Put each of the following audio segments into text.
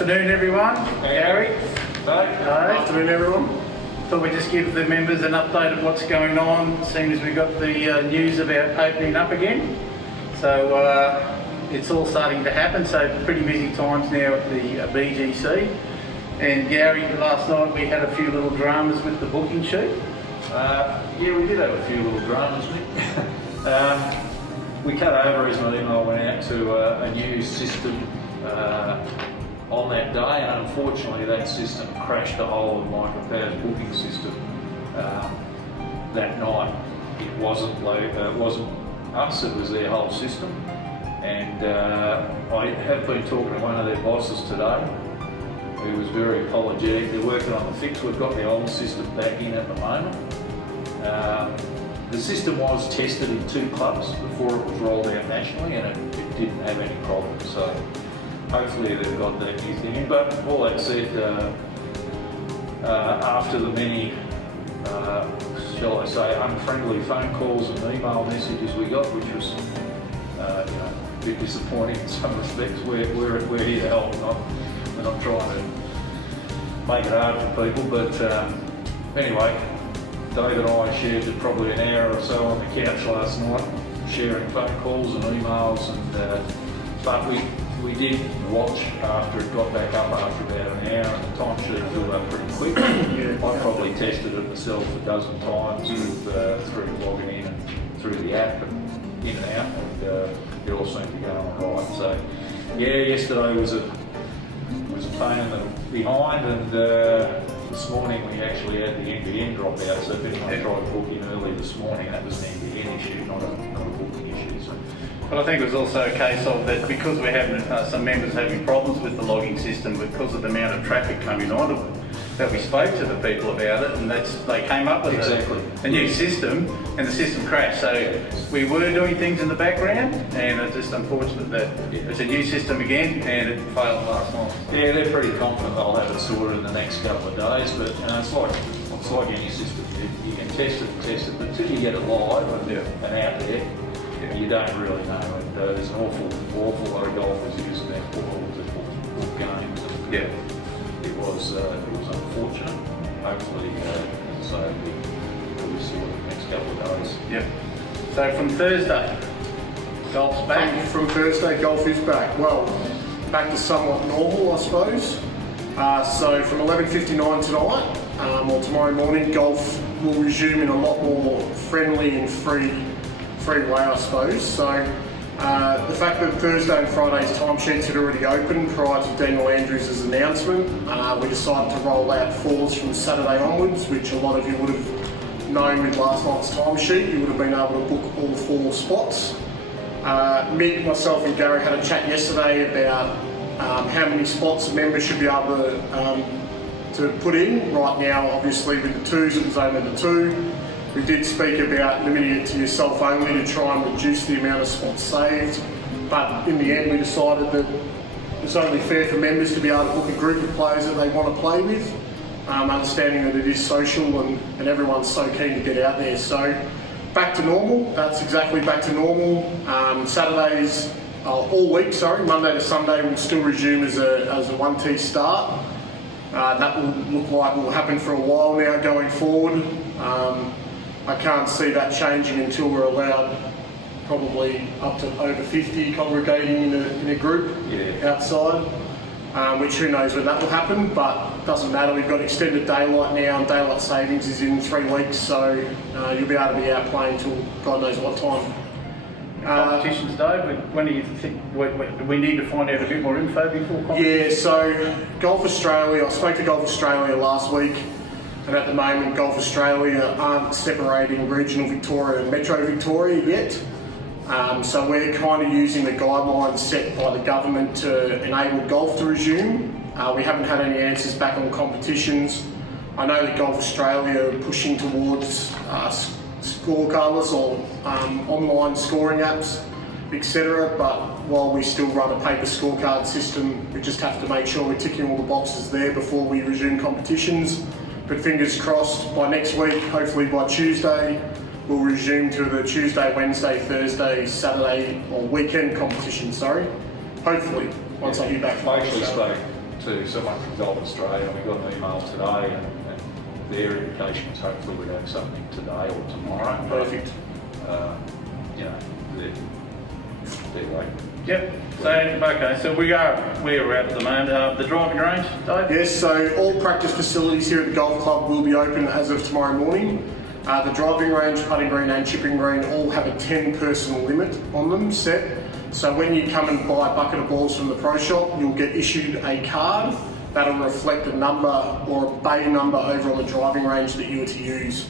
Afternoon, everyone. Gary. Hi. Afternoon, everyone. Thought we'd just give the members an update of what's going on, seeing as we got the news about opening up again. So it's all starting to happen, so pretty busy times now at the BGC. And Gary, last night we had a few little dramas with the booking sheet. Yeah, we did have a few little dramas, Nick. We cut over as my email went out to a new system on that day, and unfortunately that system crashed the whole of Micropower's booking system that night. It wasn't us, it was their whole system. And I have been talking to one of their bosses today, who was very apologetic. They're working on the fix. We've got the old system back in at the moment. The system was tested in 2 clubs before it was rolled out nationally, and it didn't have any problems. So hopefully they've got that new thing in. But all that said, after the many, shall I say, unfriendly phone calls and email messages we got, which was a bit disappointing in some respects, we're here to help. We're not trying to make it hard for people, but anyway, Dave and I shared probably an hour or so on the couch last night, sharing phone calls and emails, and but we did watch after it got back up after about an hour, and the timesheet filled up pretty quick. I probably tested it myself a dozen times through logging in and through the app and in and out, and it all seemed to go on right. So yeah, yesterday was a pain in the behind, and this morning we actually had the end-to-end drop out, so if anyone tried booking early this morning, that was an end-to-end issue, not a booking issue. So. But I think it was also a case of that because we're having some members having problems with the logging system because of the amount of traffic coming onto it, that we spoke to the people about it, and they came up with a new system, and the system crashed. So we were doing things in the background, and it's just unfortunate that it's a new system again, and it failed last night. Yeah, they're pretty confident they'll have it sorted in the next couple of days, but it's like any system. You can test it, but until you get it live and out there, you don't really know. And there's an awful lot of golfers using their portal to book games. And, it was unfortunate. Hopefully, so we'll be sorted in the next couple of days. Yep. So from Thursday, golf's back. From Thursday, golf is back. Well, back to somewhat normal, I suppose. So from 11:59 tonight, or tomorrow morning, golf will resume in a lot more friendly and free way, I suppose. So the fact that Thursday and Friday's timesheets had already opened prior to Daniel Andrews' announcement, we decided to roll out 4s from Saturday onwards, which a lot of you would have known with last night's timesheet. You would have been able to book all 4 spots. Mick, myself and Gary had a chat yesterday about how many spots a member should be able to put in. Right now, obviously with the 2s, it was only the 2. We did speak about limiting it to yourself only to try and reduce the amount of spots saved, but in the end we decided that it's only fair for members to be able to book a group of players that they want to play with, understanding that it is social and everyone's so keen to get out there. So back to normal, that's exactly back to normal. Saturdays, all week, Monday to Sunday will still resume as a 1T start. That will look like will happen for a while now going forward. I can't see that changing until we're allowed probably up to over 50 congregating in a group outside, which who knows when that will happen, but it doesn't matter. We've got extended daylight now, and daylight savings is in 3 weeks, so you'll be able to be out playing till God knows what time. Competitions, Dave, when do you think we need to find out a bit more info before competition? Yeah, so Golf Australia, I spoke to Golf Australia last week, and at the moment Golf Australia aren't separating regional Victoria and Metro Victoria yet. So we're kind of using the guidelines set by the government to enable golf to resume. We haven't had any answers back on competitions. I know that Golf Australia are pushing towards scorecards or online scoring apps, etc. But while we still run a paper scorecard system, we just have to make sure we're ticking all the boxes there before we resume competitions. But fingers crossed, by next week, hopefully by Tuesday, we'll resume to the Tuesday, Wednesday, Thursday, Saturday, or weekend competition, Hopefully, once I hear back from I actually to someone from Golf Australia, and we got an email today, and their indication is hopefully we'd have something today or tomorrow. Perfect. You know, they're waiting. Yep. So, okay, so we're at the moment. The driving range, Dave? Yes, so all practice facilities here at the golf club will be open as of tomorrow morning. The driving range, putting green and chipping green all have a 10-person limit on them set. So when you come and buy a bucket of balls from the pro shop, you'll get issued a card that'll reflect a number or a bay number over on the driving range that you are to use.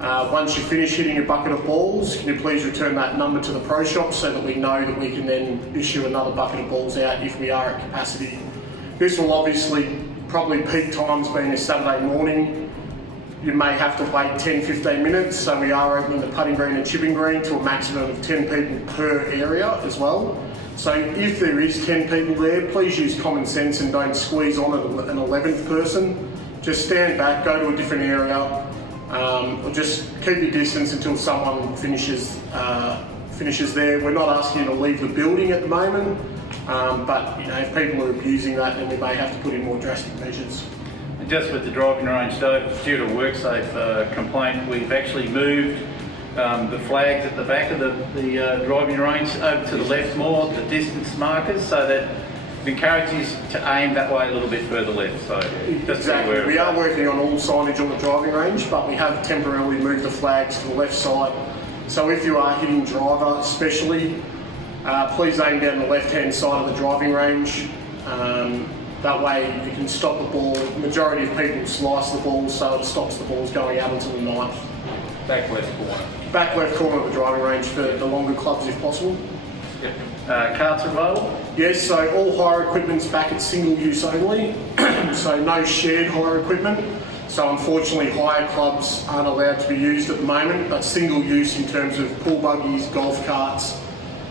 Once you finish hitting a bucket of balls, can you please return that number to the pro shop so that we know that we can then issue another bucket of balls out if we are at capacity. This will obviously, probably peak times being a Saturday morning, you may have to wait 10-15 minutes, so we are opening the putting green and chipping green to a maximum of 10 people per area as well. So if there is 10 people there, please use common sense and don't squeeze on an 11th person. Just stand back, go to a different area, or just keep your distance until someone finishes there. We're not asking you to leave the building at the moment, but you know, if people are abusing that, then we may have to put in more drastic measures. And just with the driving range, Dave, due to a WorkSafe complaint, we've actually moved the flags at the back of the driving range over to the left more, the distance markers, so that it encourages you to aim that way a little bit further left. So exactly. We are working on all signage on the driving range, but we have temporarily moved the flags to the left side. So if you are hitting driver especially, please aim down the left-hand side of the driving range. That way you can stop the ball. The majority of people slice the ball, so it stops the balls going out into the ninth. Back left corner. Back left corner of the driving range for the longer clubs if possible. Yep. Carts available? Yes, so all hire equipment's back at single use only, so no shared hire equipment. So unfortunately hire clubs aren't allowed to be used at the moment, but single use in terms of pool buggies, golf carts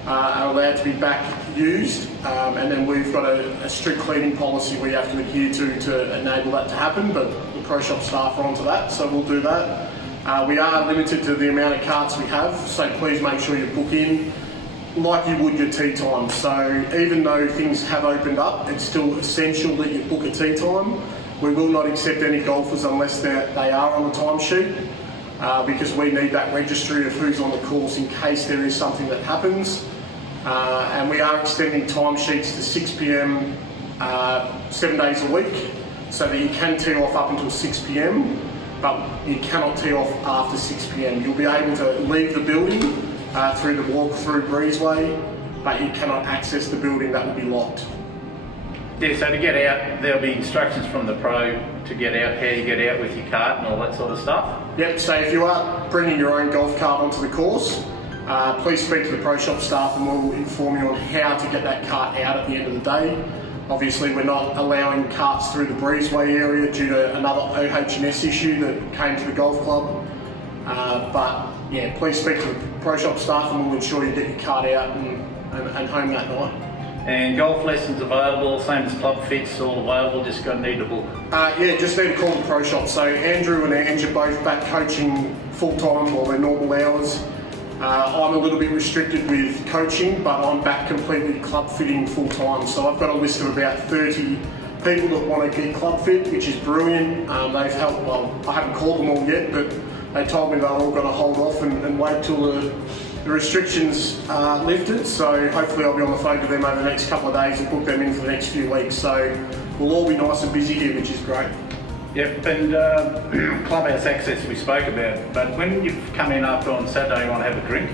are allowed to be back used. And then we've got a strict cleaning policy we have to adhere to enable that to happen, but the pro shop staff are onto that, so we'll do that. We are limited to the amount of carts we have, so please make sure you book in like you would your tea time. So even though things have opened up, it's still essential that you book a tea time. We will not accept any golfers unless they are on the timesheet, because we need that registry of who's on the course in case there is something that happens. And we are extending timesheets to 6 p.m. 7 days a week, so that you can tee off up until 6 p.m, but you cannot tee off after 6 p.m. You'll be able to leave the building through the walk-through breezeway, but you cannot access the building, that will be locked. Yeah, so to get out, there'll be instructions from the pro to get out, how you get out with your cart and all that sort of stuff. Yep, so if you are bringing your own golf cart onto the course, please speak to the pro shop staff and we'll inform you on how to get that cart out at the end of the day. Obviously we're not allowing carts through the breezeway area due to another OH&S issue that came to the golf club. But yeah, please speak to the pro shop staff and we'll ensure you get your cart out and home that night. And golf lessons available, same as Clubfit's, all available, just got to need to book. Yeah, just need to call the pro shop. So Andrew and Ange are both back coaching full-time or their normal hours. I'm a little bit restricted with coaching, but I'm back completely club fitting full-time. So I've got a list of about 30 people that want to get club fit, which is brilliant. They've helped, well, I haven't called them all yet, but they told me they're all going to hold off and wait till the restrictions are lifted. So hopefully I'll be on the phone to them over the next couple of days and book them in for the next few weeks. So we'll all be nice and busy here, which is great. Yep, and clubhouse access we spoke about, but when you come in after on Saturday you want to have a drink,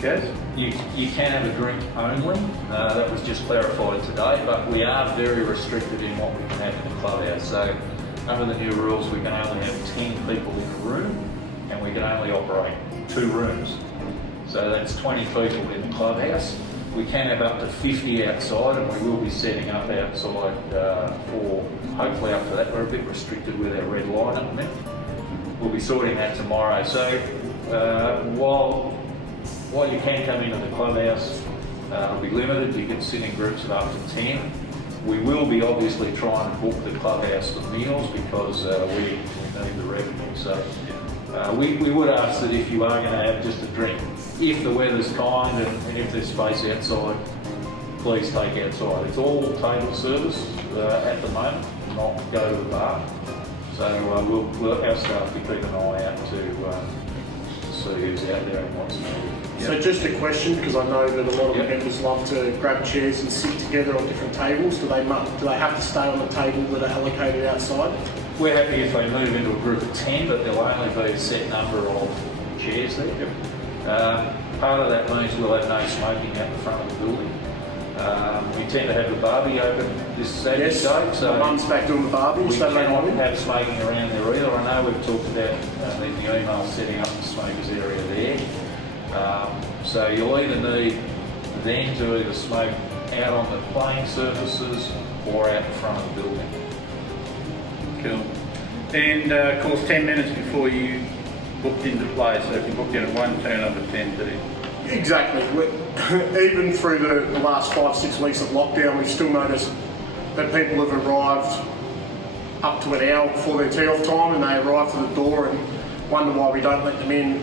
yes? You can have a drink only, that was just clarified today, but we are very restricted in what we can have in the clubhouse. So under the new rules we can only have 10 people in a room and we can only operate 2 rooms. So that's 20 people in the clubhouse. We can have up to 50 outside and we will be setting up outside for hopefully up to that. We're a bit restricted with our red light at the minute. We'll be sorting that tomorrow. So while you can come into the clubhouse, it'll be limited. You can sit in groups of up to 10. We will be obviously trying to book the clubhouse for meals because we need the revenue. So we would ask that if you are going to have just a drink, if the weather's kind and if there's space outside, please take outside. It's all table service at the moment, not go to the bar. So our staff can keep an eye out to see who's out there and what's needed. So just a question, because I know that a lot of the members love to grab chairs and sit together on different tables. Do they have to stay on the table that are allocated outside? We're happy if they move into a group of 10, but there'll only be a set number of chairs there. Part of that means we'll have no smoking out the front of the building. We tend to have the barbie open this Saturday, so my mum's back doing the barbie. we So cannot have smoking around there either. I know we've talked about in the email setting up the smokers area there. So you'll either need then to either smoke out on the playing surfaces or out the front of the building. Cool. And of course 10 minutes before you booked into play, so if you booked in at 1, turn up at 10:30. Exactly. Even through the last 5-6 weeks of lockdown, we've still noticed that people have arrived up to an hour before their tee-off time, and they arrive to the door and wonder why we don't let them in.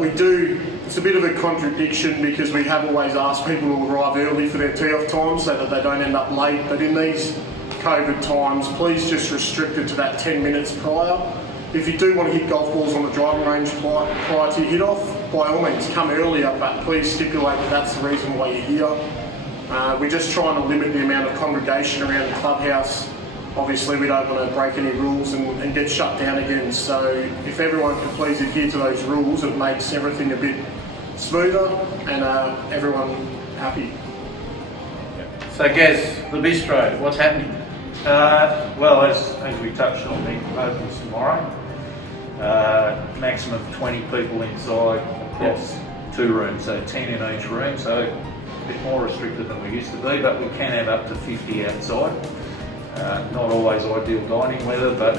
We do. It's a bit of a contradiction because we have always asked people to arrive early for their tee-off time so that they don't end up late. But in these COVID times, please just restrict it to that 10 minutes prior. If you do want to hit golf balls on the driving range prior to your hit-off, by all means come earlier, but please stipulate that that's the reason why you're here. We're just trying to limit the amount of congregation around the clubhouse. Obviously we don't want to break any rules and get shut down again, so if everyone could please adhere to those rules, it makes everything a bit smoother and everyone happy. So Gaz, the bistro, what's happening? Well, as we touched on, it opens tomorrow. Maximum of 20 people inside across 2 rooms, so 10 in each room, so a bit more restricted than we used to be, but we can have up to 50 outside. Not always ideal dining weather, but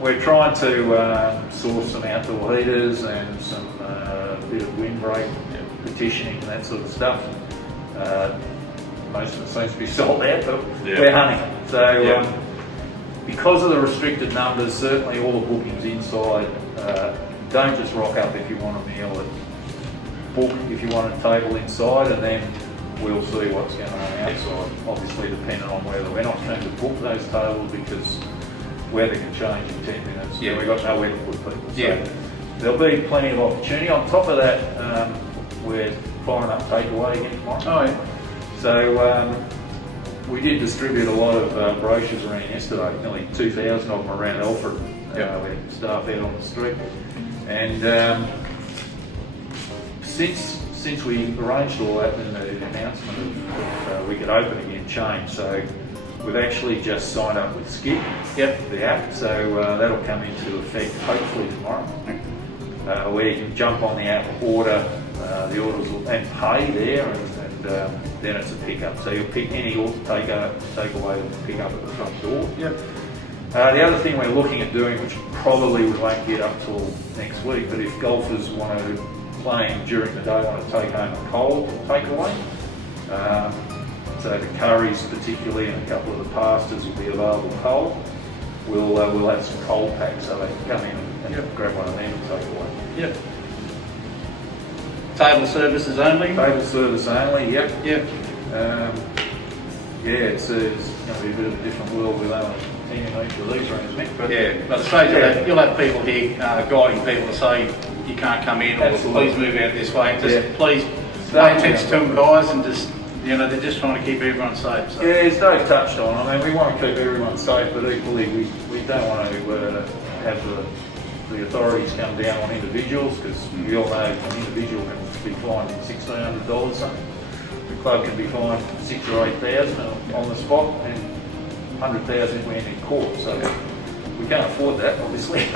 we're trying to source some outdoor heaters and some bit of windbreak, petitioning and that sort of stuff. Most of it seems to be sold out, but we're hunting. So because of the restricted numbers, certainly all the bookings inside, don't just rock up if you want a meal, book if you want a table inside, and then we'll see what's going on outside, obviously depending on weather. We're not going to book those tables because weather can change in 10 minutes. Yeah. We've got nowhere to put people. So there'll be plenty of opportunity. On top of that, we're firing up takeaway again tomorrow. Oh yeah. So we did distribute a lot of brochures around yesterday, nearly 2,000 of them around Alfred. We had staff out on the street. And since we arranged all that, and the announcement of we could open again changed. So we've actually just signed up with Skip, the app. So that'll come into effect hopefully tomorrow. Where you can jump on the app, order the orders and pay there, and then it's a pickup. So you'll pick any order, take away and pick up at the front door. The other thing we're looking at doing, which probably we won't get up till next week, but if golfers want to playing during the day want to take home a cold takeaway, so the curries particularly and a couple of the pastas will be available cold. We'll have some cold packs so they can come in and grab one of them and take away. Table services only? Table service only, it's going to be a bit of a different world with only 10 in each of these rooms, Mick. But but I suppose you'll have people here guiding people to say you can't come in, or please move out this way. Just please pay attention to them, guys, and just, they're just trying to keep everyone safe. So. As Dave touched on, I mean, we want to keep everyone safe, but equally we don't want to have the authorities come down on individuals, because we all know an individual can be fined $1,600 something. The club can be fined $6,000 or $8,000 on the spot, and $100,000 if we end in court. So we can't afford that, obviously.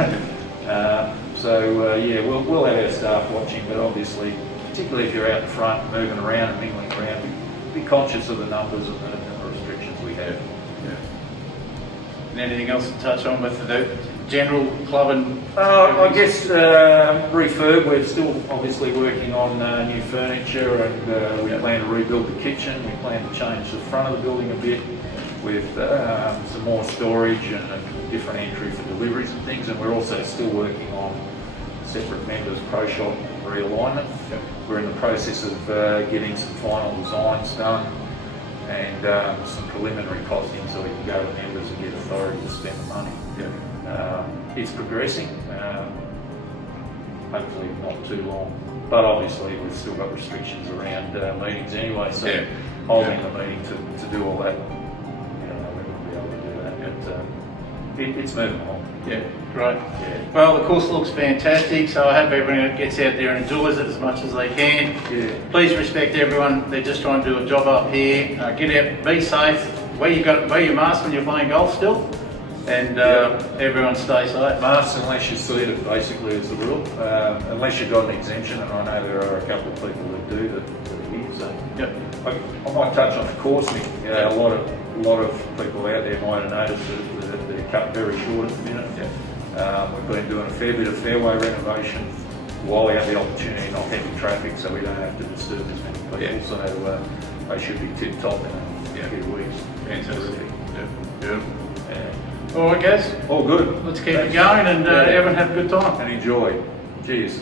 We'll have our staff watching, but obviously, particularly if you're out the front, moving around and mingling around, be conscious of the numbers and the restrictions we have. And anything else to touch on with the general club and? I guess refurb. We're still obviously working on new furniture, and we plan to rebuild the kitchen. We plan to change the front of the building a bit with some more storage and a different entry for deliveries and things. And we're also still working on separate members pro shop realignment. Yep. We're in the process of getting some final designs done and some preliminary costing so we can go to members and get authority to spend the money. It's progressing, hopefully not too long, but obviously we've still got restrictions around meetings anyway, so holding the meeting to do all that, we won't be able to do that, but it's moving along. Yeah, great. Yeah. Well, the course looks fantastic, so I hope everyone gets out there and enjoys it as much as they can. Yeah. Please respect everyone. They're just trying to do a job up here. Get out, be safe. Wear your mask when you're playing golf still, and everyone stay safe. Masks unless you're seated, basically, is the rule. Unless you've got an exemption, and I know there are a couple of people that do that are here. So Yep. I might touch on the coursing. A lot of people out there might have noticed that they're cut very short at the minute. We've been doing a fair bit of fairway renovation while we have the opportunity, not heavy traffic, so we don't have to disturb as many people. So they should be tip top in a few weeks. Fantastic. Yep. All right, guys. All good. Let's keep it going, and everyone have a good time. And enjoy. Cheers.